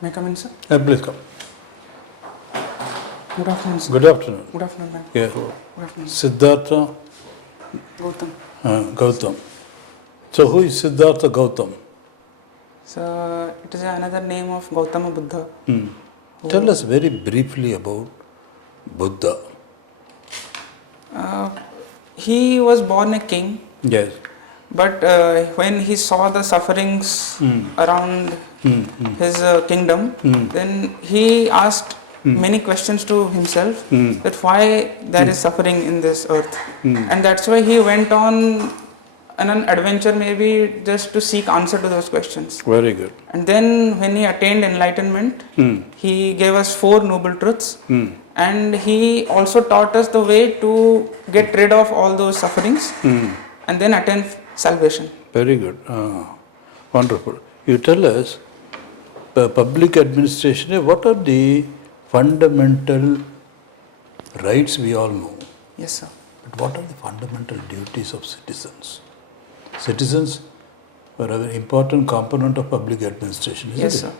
May I come in, sir? Please come. Good afternoon, sir. Good afternoon. Good afternoon, ma'am. Yeah. Good afternoon. Siddhartha Gautam. Gautam. So who is Siddhartha Gautam? So it is another name of Gautama Buddha. Tell us very briefly about Buddha. He was born a king, Yes. but when he saw the sufferings around his kingdom, then he asked many questions to himself that why there is suffering in this earth. And that's why he went on an adventure, maybe just to seek answer to those questions. Very good. And then when he attained enlightenment, he gave us 4 noble truths. And he also taught us the way to get rid of all those sufferings and then attain salvation. Very good. Wonderful. You tell us, public administration, what are the fundamental rights we all know? Yes, sir. But what are the fundamental duties of citizens? Citizens are an important component of public administration, isn't Yes, it? sir.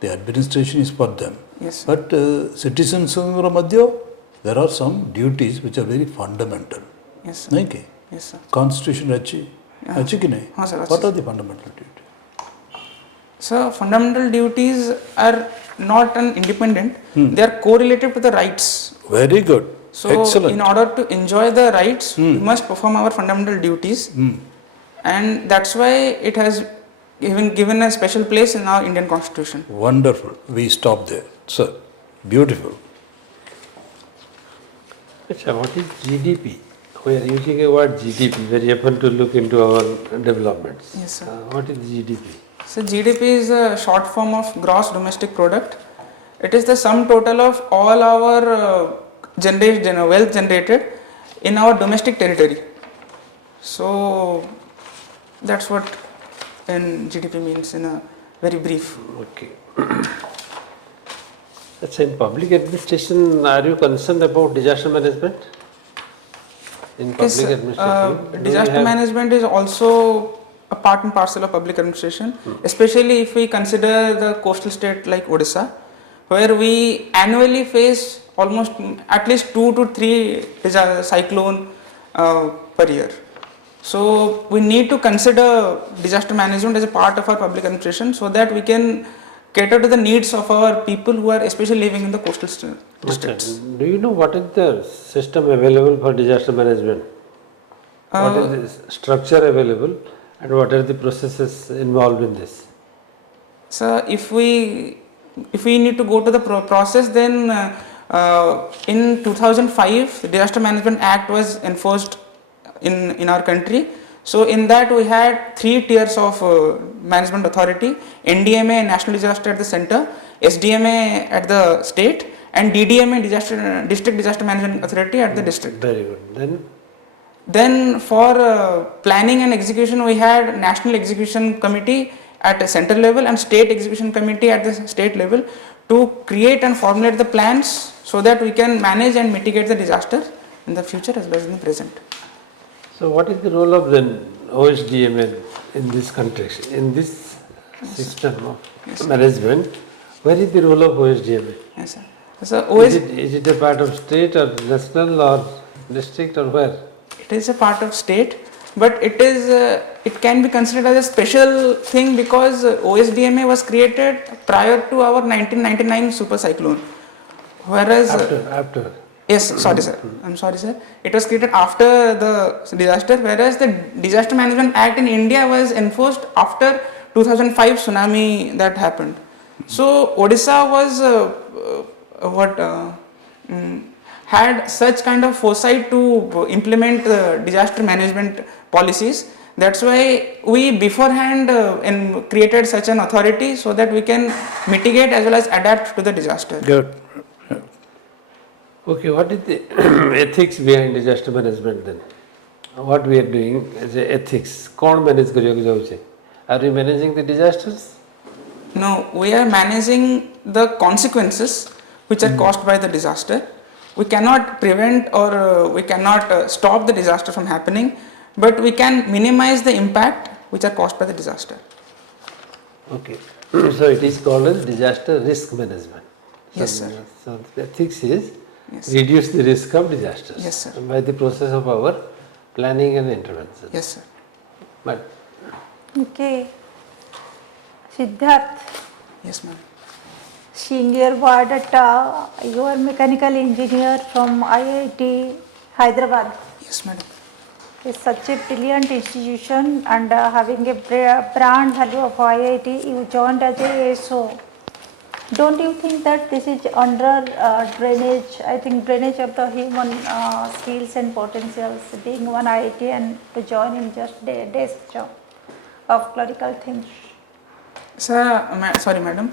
The administration is for them. Yes, sir. But citizens, there are some duties which are very fundamental. Yes, sir. Okay? Yes, sir. Constitution achi ki nahi? हाँ sir, What are the fundamental duties? So fundamental duties are not an independent, they are correlated to the rights. Very good. So Excellent. in order to enjoy the rights, we must perform our fundamental duties, and that's why it has given a special place in our Indian Constitution. Wonderful. We stop there. Sir, beautiful. Achha, what is GDP? We are using a word GDP very often to look into our developments. Yes, sir. What is GDP? So GDP is a short form of gross domestic product. It is the sum total of all our wealth generated in our domestic territory. So that's what GDP means in a very brief. Okay. Achha, in public administration, are you concerned about disaster management? In public Yes, sir. administration? do Disaster we have- management is also a part and parcel of public administration, especially if we consider the coastal state like Odisha, where we annually face almost at least 2 to 3 cyclone per year. So we need to consider disaster management as a part of our public administration so that we can cater to the needs of our people who are especially living in the coastal districts. Achha, do you know what is the system available for disaster management? What is the structure available and what are the processes involved in this? So if we need to go to the process, then in 2005 the Disaster Management Act was enforced in our country. So in that we had 3 tiers of management authority: NDMA, National Disaster at the center, SDMA at the state, and DDMA, District Disaster Management Authority at the district. Very good. Then for planning and execution, we had National Execution Committee at a center level and State Execution Committee at the state level to create and formulate the plans so that we can manage and mitigate the disaster in the future as well as in the present. So what is the role of the OSDMA in this context, in this system of management? Where is the role of OSDMA? Yes, sir. So Is it a part of state or national or district or where? it is a part of state, but it can be considered as a special thing because OSDMA was created prior to our 1999 super cyclone, whereas After. yes, sorry sir, I'm sorry sir, it was created after the disaster, whereas the Disaster Management Act in India was enforced after 2005 tsunami that happened. So Odisha was had such kind of foresight to implement disaster management policies. That's why we beforehand created such an authority so that we can mitigate as well as adapt to the disaster. Good. Okay, what is the ethics behind disaster management then? What we are doing as a ethics? कौन manage करियोगे जाऊँ? Are we managing the disasters? No, we are managing the consequences which are caused by the disaster. we cannot prevent or we cannot stop the disaster from happening, but we can minimize the impact which are caused by the disaster. Okay. So it is called as disaster risk management. Yes, sir. So the ethics is Yes. reduce the risk of disasters. Yes, sir. By the process of our planning and intervention. Yes, sir. But Okay. Siddharth, Yes, ma'am. seeing your biodata, you are mechanical engineer from IIT Hyderabad. Yes, madam. It's such a brilliant institution and having a brand value of IIT, you joined as a ASO. Don't you think that this is under drainage? I think drainage of the human skills and potentials, being one IIT and to join in just day's job of clerical things. Sir, sorry, madam.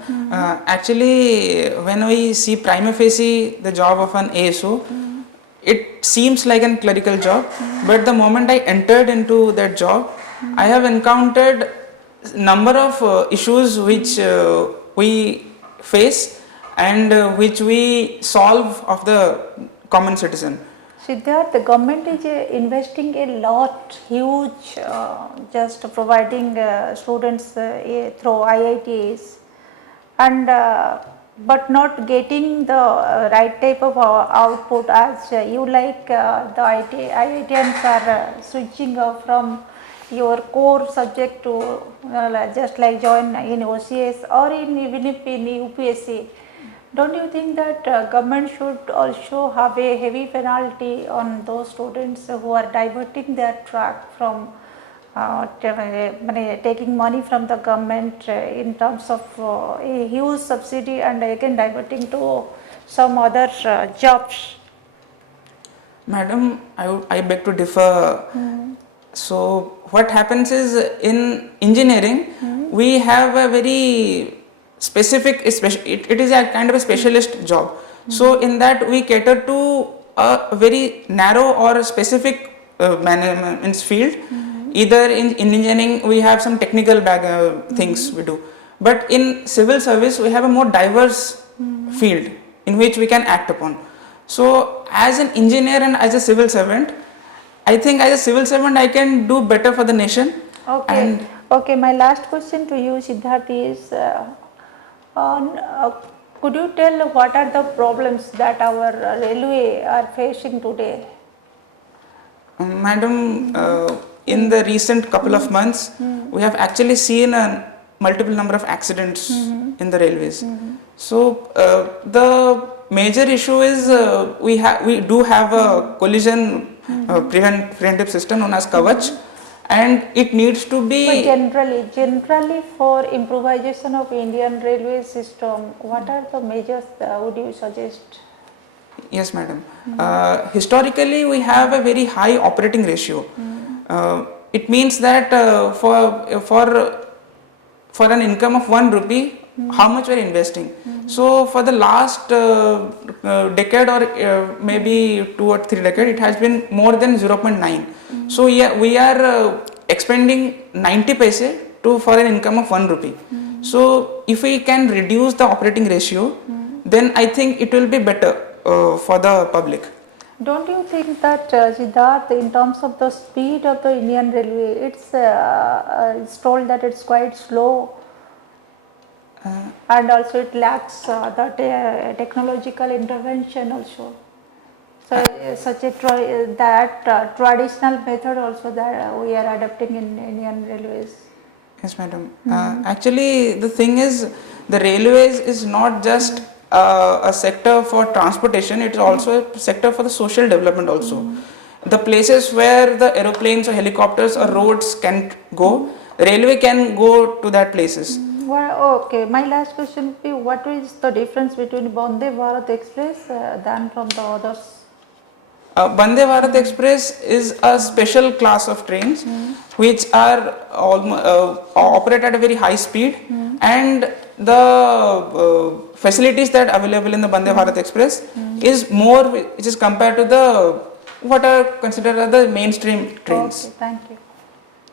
Actually, when we see prima facie the job of an ASO, it seems like a clerical job. But the moment I entered into that job, I have encountered number of issues which we face and which we solve of the common citizen. Siddharth, the government is investing a lot, huge, just providing students through IITs, and but not getting the right type of output as you like. The IITians are switching from your core subject to just like join in OCS or even if in UPSC. Don't you think that government should also have a heavy penalty on those students who are diverting their track from taking money from the government in terms of a huge subsidy and again diverting to some other jobs? Madam, I beg to differ. So what happens is in engineering, we have a very specific, it is a kind of a specialist job. So in that we cater to a very narrow or specific field. Either in engineering we have some technical things we do, but in civil service we have a more diverse field in which we can act upon. So as an engineer and as a civil servant, I think as a civil servant I can do better for the nation. Okay. Okay, my last question to you, Siddharth, is could you tell what are the problems that our railway are facing today? Madam, in the recent couple of months, we have actually seen a multiple number of accidents in the railways. So the major issue is we do have a collision preventive system known as Kavach, and it needs to be. But generally for improvisation of Indian railway system, what are the measures would you suggest? Yes, madam. Historically, we have a very high operating ratio. It means that for an income of 1 rupee, how much we are investing. So for the last decade or maybe 2 or 3 decades, it has been more than 0.9. So yeah, we are expending 90 paise for an income of 1 rupee. So if we can reduce the operating ratio, then I think it will be better for the public. Don't you think that Siddharth, in terms of the speed of the Indian railway, it's told that it's quite slow, and also it lacks the technological intervention also. So such a traditional method also that we are adopting in Indian railways. Yes, madam. Actually, the thing is, the railways is not just a sector for transportation, it is also a sector for the social development also. The places where the aeroplanes or helicopters or roads can go, railway can go to that places. Well, okay, my last question would be, what is the difference between Vande Bharat Express than from the others? Vande Bharat Express is a special class of trains which are operate at a very high speed, and the facilities that are available in the Vande Bharat Express is more, which is compared to the what are considered as the mainstream trains. Okay, thank you.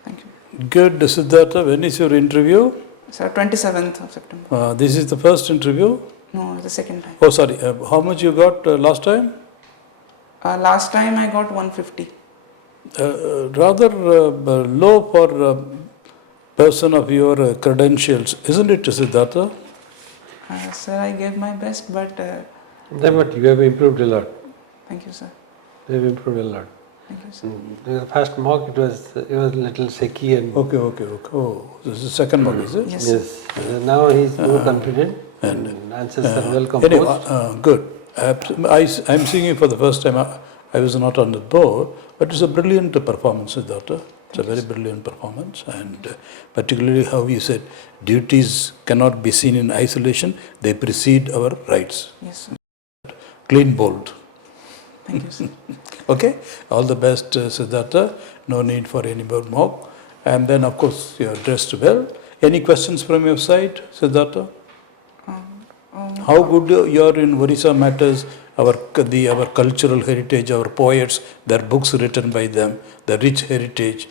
Thank you. Good, Siddhartha. When is your interview? Sir, 27th of September. This is the first interview? No, the second time. Oh, sorry. How much you got last time? Last time I got 150. Rather low for a person of your credentials, isn't it, Siddhartha? Sir, I gave my best, but But you have improved a lot. thank you, sir. You have improved a lot. Thank you, sir. The first mock it was a little shaky and Okay. Oh, this is the second one, is it? Yes, sir. yes. Now he is more confident and answers are well composed. Anyway, good. I'm seeing you for the first time. I was not on the board, but it's a brilliant performance, Siddhartha. It's a very brilliant performance, and particularly how you said duties cannot be seen in isolation, they precede our rights. Yes, sir. Clean, bold. Thank you, sir. Okay, all the best, Siddhartha. No need for any more mock. And then, of course, you are dressed well. Any questions from your side, Siddhartha? How good you are in Odisha matters, our cultural heritage, our poets, their books written by them, the rich heritage.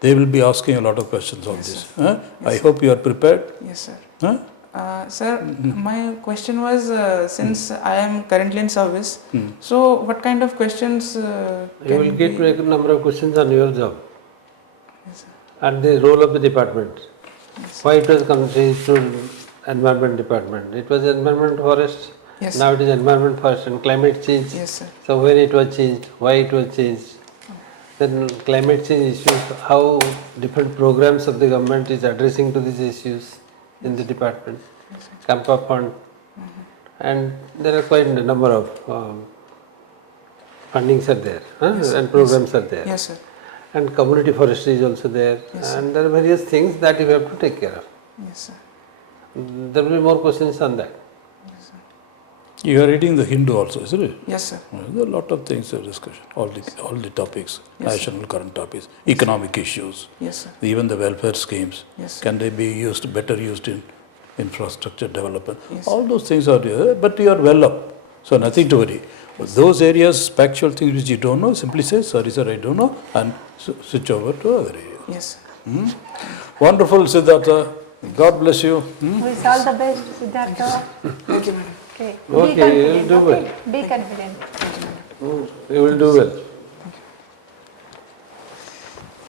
They will be asking a lot of questions on this. Huh? I hope you are prepared. Yes, sir. Huh? Sir, my question was, since I am currently in service, so what kind of questions You will get a number of questions on your job and the role of the department. Why it was changed to environment department? It was environment forest. Yes. Now it is environment forest and climate change. Yes, sir. So when it was changed, why it was changed? Then climate change issues, how different programs of the government is addressing to these issues in the department. Campa Fund, and there are quite a number of fundings are there and programs are there. Yes, sir. And community forestry is also there, and there are various things that you have to take care of. Yes, sir. There will be more questions on that. You are reading the Hindu also, isn't it? Yes, sir. There are a lot of things for discussion, all the topics, national current topics, economic issues, Yes, sir. even the welfare schemes. Yes, sir. Can they be better used in infrastructure development? Yes, All those things are there, but you are well up, so nothing to worry. Those areas, factual things which you don't know, simply say, sorry sir, I don't know, and switch over to other area. Yes, sir. Wonderful, Siddhartha. God bless you. Wish all the best, Siddhartha. Thank you, madam. Okay. Okay, you will do well. Be confident. You will do well.